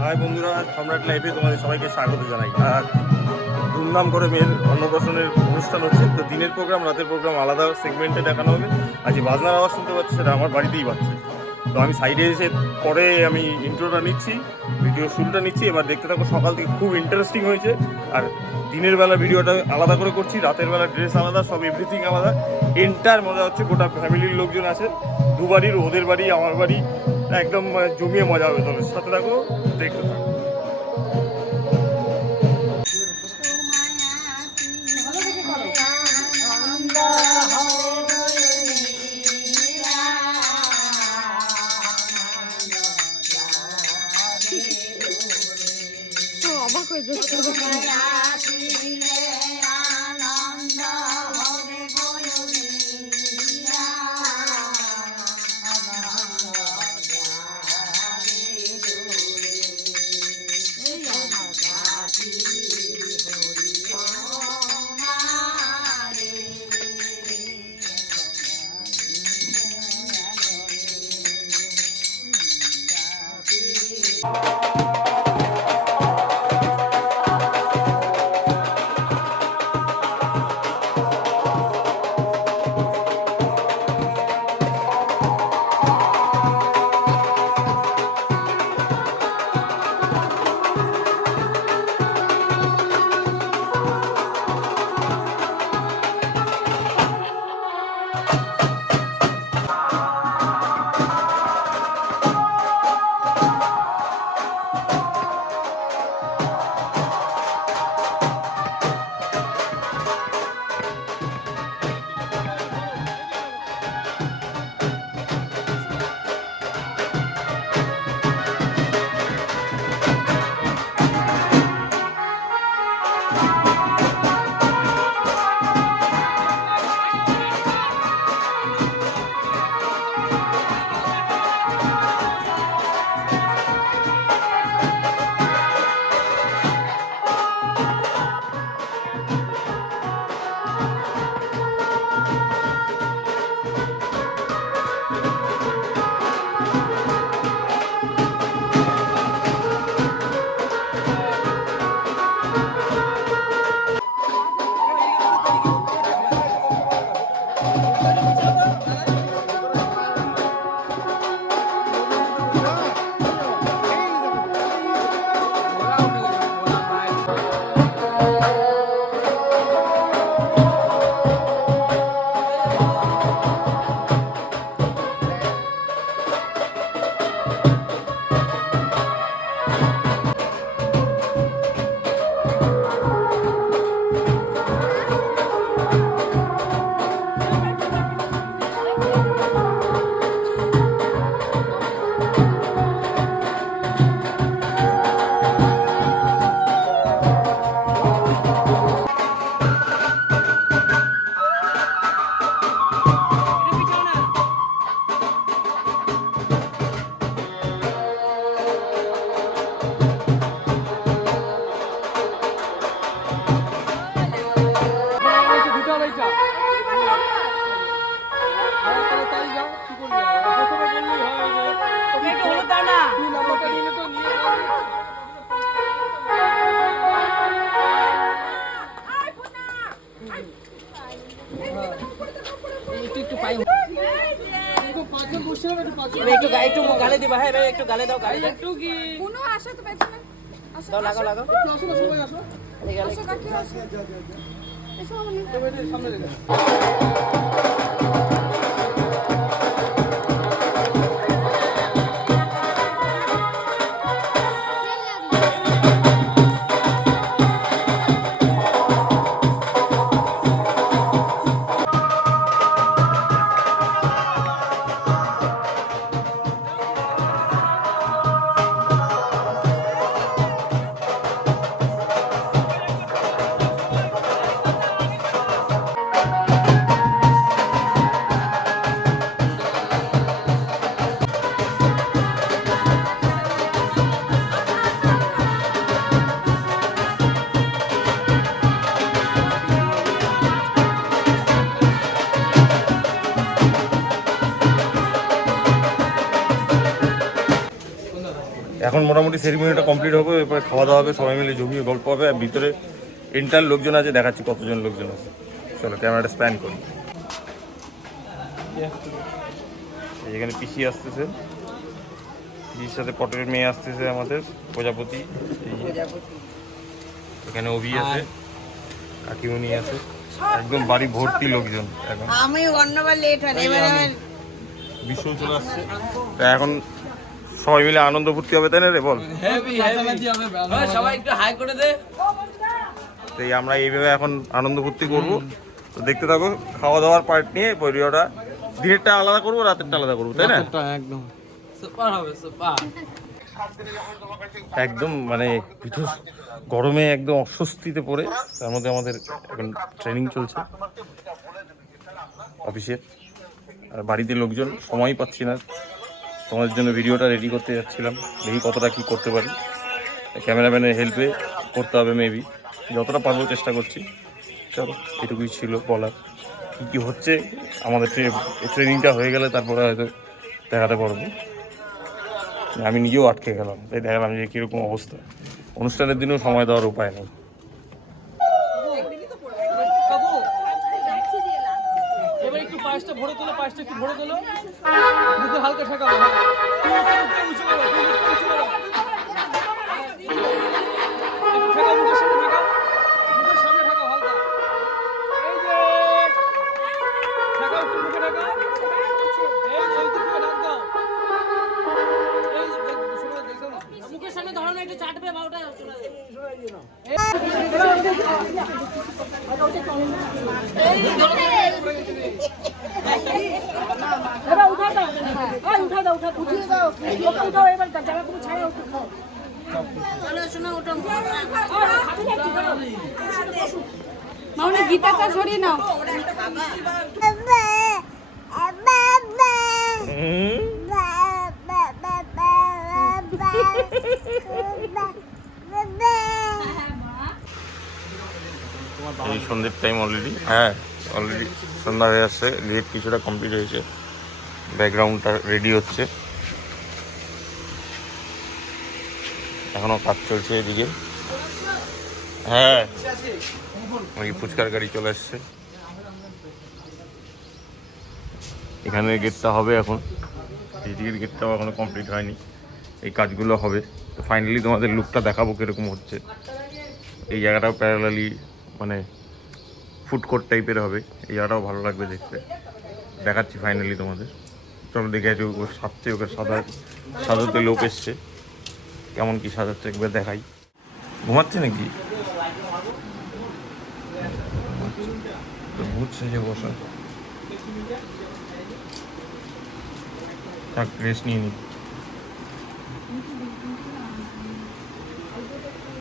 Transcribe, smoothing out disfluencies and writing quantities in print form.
High বন্ধুরা, সম্রাট লাইফে তোমাদের সবাইকে স্বাগত জানাই। আর ধুমধাম করে মেয়ের অন্নপ্রাশনের অনুষ্ঠান হচ্ছে, তো দিনের প্রোগ্রাম রাতের প্রোগ্রাম আলাদা সেগমেন্টে দেখানো হবে। আর যে বাজনার আওয়াজ শুনতে পাচ্ছি সেটা আমার বাড়িতেই পাচ্ছে। তো আমি সাইডে এসে পরে আমি ইন্ট্রোটা নিচ্ছি, ভিডিও শুরুটা নিচ্ছি। এবার দেখতে থাকো, সকাল থেকে খুব ইন্টারেস্টিং হয়েছে। আর দিনের বেলা ভিডিওটা আলাদা করে করছি, রাতের বেলা ড্রেস আলাদা, সব এভরিথিং আলাদা। এন্টার মজা হচ্ছে, গোটা ফ্যামিলির লোকজন আছে, দু বাড়ির, ওদের বাড়ি আমার বাড়ি, একদম জমিয়ে মজা হবে। তবে সাথে থাকো, দেখতে থাকো। অবাক হয়ে যাচ্ছে। একটু গালে দিবা, হ্যাঁ একটু গালে দাও, গালে একটু কি কোনো আসো তো পেছনে আসো, দাও, লাগাও লাগাও, একটু আসো না, সবাই আসো। এই গালে আসো কাকি আসো, এসো আমাদের সামনে রেখে এখন মোটামুটি সেরিমনিটা কমপ্লিট হবে, এরপরে খাওয়া দাওয়া হবে, সবাই মিলে জমিয়ে গল্প হবে। আর ভিতরে এন্টার লোকজন আছে, দেখাচ্ছি কতজন লোকজন আছে। চলো ক্যামেরাটা স্প্যান করি। এখানে পিসি আসতেছে, পিসির সাথে পটের মেয়ে আসতেছে আমাদের প্রজাপতি। এখানে অভি আছে, কাকিমণি আছে, একদম বাড়ি ভর্তি লোকজন। এখন আমি অন্যবার লেট হয় এবার আমার বিশ্ব চলে আসছে, তা এখন সবাই মিলে আনন্দ ফুর্তি হবে, তাই না রে বল? সবাই একটু হাই করে দে। তো আমরা এইভাবে এখন আনন্দ ফুর্তি করবো। তো দেখতে থাকো খাওয়া দাওয়ার পার্ট নিয়ে। ভিডিওটা দিনেরটা আলাদা করবো, রাতেরটা আলাদা করবো, তাই না? একদম সুপার হবে, সুপার। একদম মানে ভিতর গরমে একদম অস্বস্তিতে পড়ে, তার মধ্যে আমাদের এখন ট্রেনিং চলছে অফিসের। আর বাড়িতে লোকজন, সময় পাচ্ছি না, তোমাদের জন্য ভিডিওটা রেডি করতে যাচ্ছিলাম। দেখি কতটা কি করতে পারি, ক্যামেরাম্যানের হেল্পে করতে হবে মেবি, যতটা পারবো চেষ্টা করছি। চলো এটুকুই ছিল বলার। কী কী হচ্ছে আমাদের ট্রেনিংটা হয়ে গেলে তারপরে হয়তো দেখাতে পারবো। আমি নিজেও আটকে গেলাম, তাই দেখালাম যে কীরকম অবস্থা। অনুষ্ঠানের দিনেও সময় দেওয়ার উপায় নেই। এবার একটু পায়েসটা ভরে তোলো, পায়েসটা একটু ভরে তোলো, মুখে হালকা ঠেকাও। মুখটা উঁচু করো, মুখটা উঁচু করো। একটু ঠেকাও, মুখের সামনে ঠেকাও, মুখের সামনে ঠেকাও হালকা। এই যে ঠেকাও, একটু মুখে ঠেকাও। এই যে ওই দিক থেকে ডাক দাও। এই যে শোনো, দেখো না, মুখের সামনে ধরো না, একটু চাটবে বাউটা চলে যাবে। মামনি গিটারটা সরিয়ে নাও। এই সন্ধ্যের টাইম অলরেডি, হ্যাঁ অলরেডি সন্ধ্যা হয়ে আসছে। গেট কিছুটা কমপ্লিট হয়েছে, ব্যাকগ্রাউন্ডটা রেডি হচ্ছে, এখনো কাজ চলছে এদিকে। হ্যাঁ ওই ফুচকার গাড়ি চলে আসছে, এখানে গেটটা হবে এখন। এইদিকের গেটটাও এখনো কমপ্লিট হয়নি, এই কাজগুলো হবে। তো ফাইনালি তোমাদের লুকটা দেখাবো কীরকম হচ্ছে। এই জায়গাটাও প্যারালালি মানে ফুড কোর্ট টাইপের হবে, এই জায়গাটাও ভালো লাগবে দেখতে। দেখাচ্ছি ফাইনালি তোমাদের। চলো দেখে আছি ও সাজছে, ওকে সাজাতে লোক এসছে, কেমন কি সাজাচ্ছে একবার দেখাই। ঘুমাচ্ছে নাকি? ভূত সেজে বসা, থাক রেস্ট নিয়ে নি।